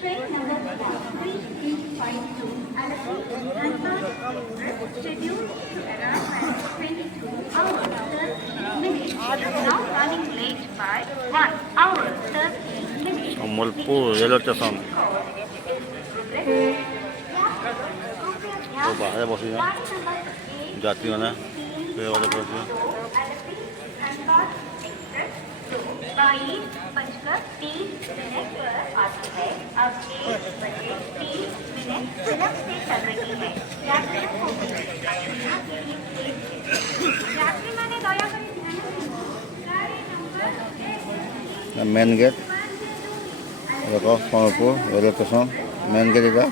Train number 3352 and scheduled to arrive at 22 hours 30 minutes. Now running late by 1 hour 30 minutes. Sambalpur railway station. तो बाहर बस जाती है ना फिर वाले बस बाईस बजकर 30 मिनट पर आती है। अब 1:30 फिल्म से चल रही है। यात्रियों को यात्री माने दया कर मेन गेट देखो Sambalpur railway station main gate इधर